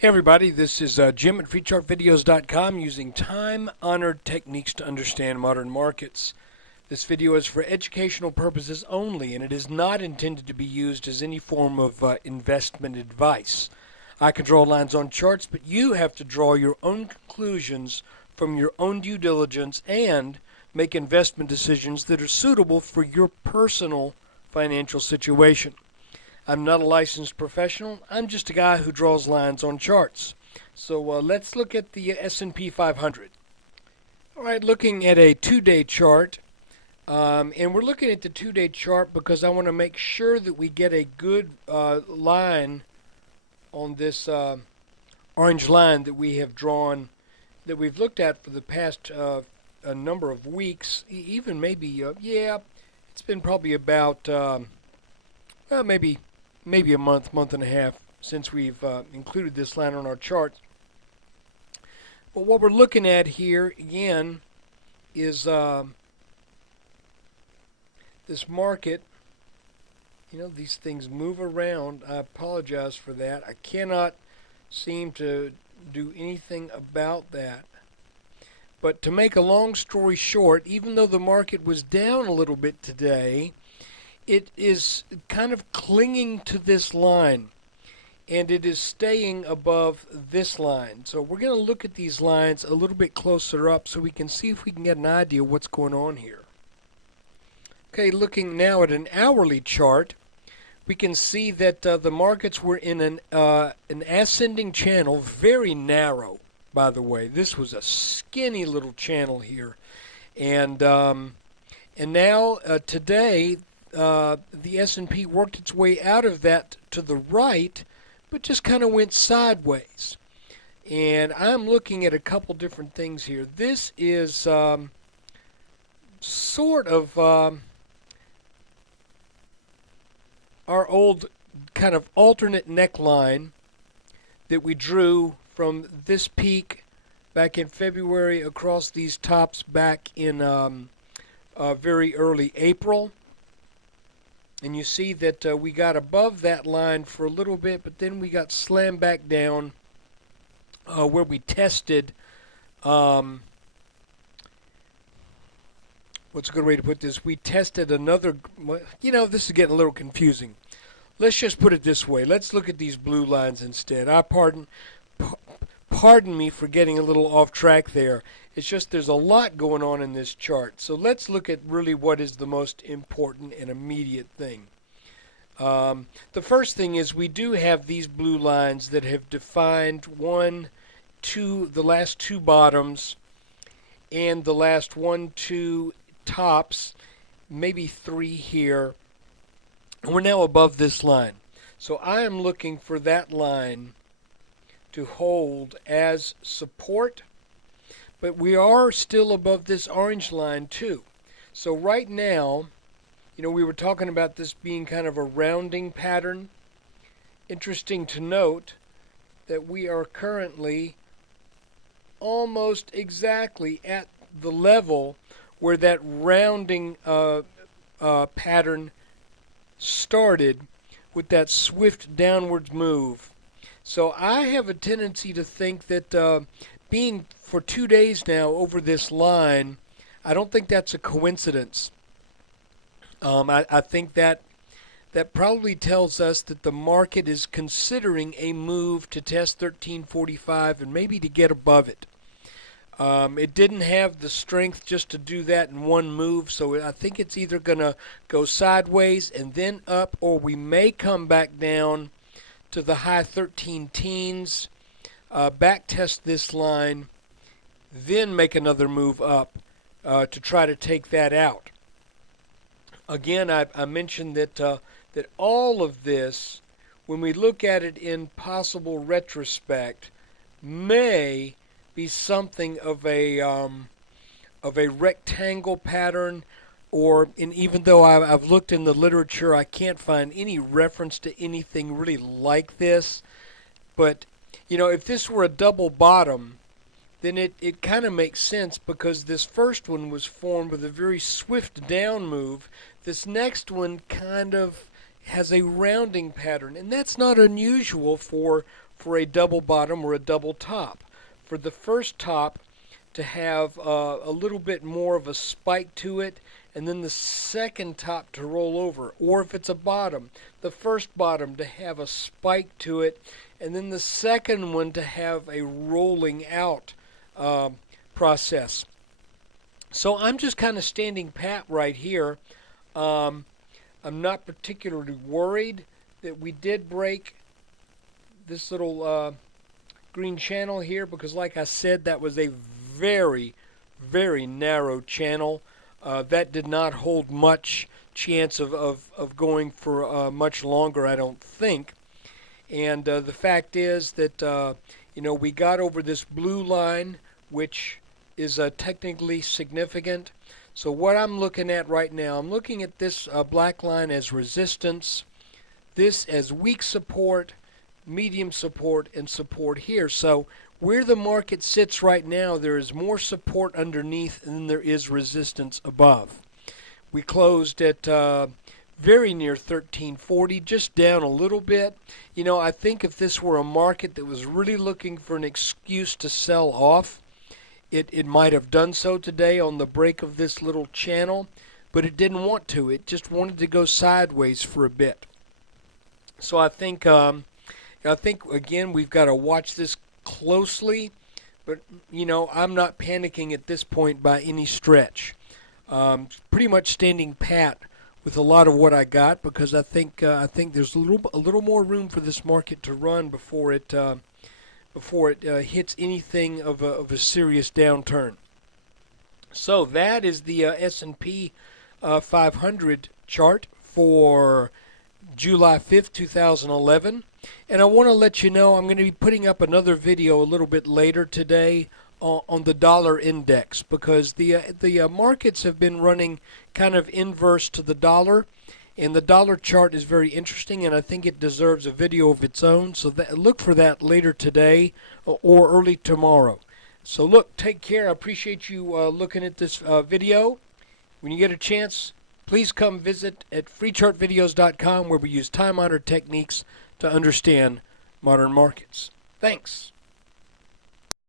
Hey everybody, this is Jim at FreeChartVideos.com using time-honored techniques to understand modern markets. This video is for educational purposes only, and it is not intended to be used as any form of investment advice. I can draw lines on charts, but you have to draw your own conclusions from your own due diligence and make investment decisions that are suitable for your personal financial situation. I'm not a licensed professional. I'm just a guy who draws lines on charts. So let's look at the S&P 500. All right, looking at a two-day chart. And we're looking at the two-day chart because I want to make sure that we get a good line on this orange line that we have drawn, that we've looked at for the past a number of weeks, even maybe, it's been probably about maybe a month and a half since we've included this line on our chart. But what we're looking at here again is this market. You know, these things move around. I apologize for that. I cannot seem to do anything about that. But to make a long story short, even though the market was down a little bit today, it is kind of clinging to this line, and it is staying above this line. So we're going to look at these lines a little bit closer up so we can see if we can get an idea of what's going on here. Okay, looking now at an hourly chart, we can see that the markets were in an ascending channel, very narrow, by the way. This was a skinny little channel here, and now today, the S&P worked its way out of that to the right, but just kind of went sideways. And I'm looking at a couple different things here. This is sort of our old kind of alternate neckline that we drew from this peak back in February across these tops back in very early April. And you see that we got above that line for a little bit, but then we got slammed back down where we tested, what's a good way to put this? We tested another, you know, this is getting a little confusing. Let's just put it this way. Let's look at these blue lines instead. Pardon me for getting a little off track there. It's just there's a lot going on in this chart. So let's look at really what is the most important and immediate thing. The first thing is we do have these blue lines that have defined the last two bottoms and the last 1, 2 tops, maybe 3 here. And we're now above this line. So I am looking for that line to hold as support, but we are still above this orange line too. So right now, you know, we were talking about this being kind of a rounding pattern. Interesting to note that we are currently almost exactly at the level where that rounding pattern started with that swift downwards move. So I have a tendency to think that being for 2 days now over this line, I don't think that's a coincidence. I think that probably tells us that the market is considering a move to test 1345 and maybe to get above it. It didn't have the strength just to do that in one move, so I think it's either going to go sideways and then up, or we may come back down to the high 13 teens, back test this line, then make another move up to try to take that out. Again, I mentioned that all of this, when we look at it in possible retrospect, may be something of a rectangle pattern, and even though I've looked in the literature, I can't find any reference to anything really like this. But, you know, if this were a double bottom, then it kind of makes sense, because this first one was formed with a very swift down move. This next one kind of has a rounding pattern, and that's not unusual for a double bottom or a double top. For the first top to have a little bit more of a spike to it, and then the second top to roll over. Or if it's a bottom, the first bottom to have a spike to it, and then the second one to have a rolling out process. So I'm just kind of standing pat right here. I'm not particularly worried that we did break this little green channel here, because like I said, that was a very, very narrow channel. That did not hold much chance of going for much longer, I don't think. And the fact is that we got over this blue line, which is technically significant. So what I'm looking at right now, I'm looking at this black line as resistance, this as weak support, medium support, and support here. So where the market sits right now, there is more support underneath than there is resistance above. We closed at very near 1340, just down a little bit. I think if this were a market that was really looking for an excuse to sell off, it might have done so today on the break of this little channel, but it didn't want to. It just wanted to go sideways for a bit. So I think again, we've got to watch this closely, but I'm not panicking at this point by any stretch. Pretty much standing pat with a lot of what I got, because I think there's a little more room for this market to run before it hits anything of a serious downturn. So that is the S&P 500 chart for July 5th, 2011. And I want to let you know I'm going to be putting up another video a little bit later today on the dollar index, because the markets have been running kind of inverse to the dollar, and the dollar chart is very interesting, and I think it deserves a video of its own. So look for that later today or early tomorrow. So look, take care. I appreciate you looking at this video. When you get a chance, please come visit at freechartvideos.com, where we use time-honored techniques to understand modern markets. Thanks.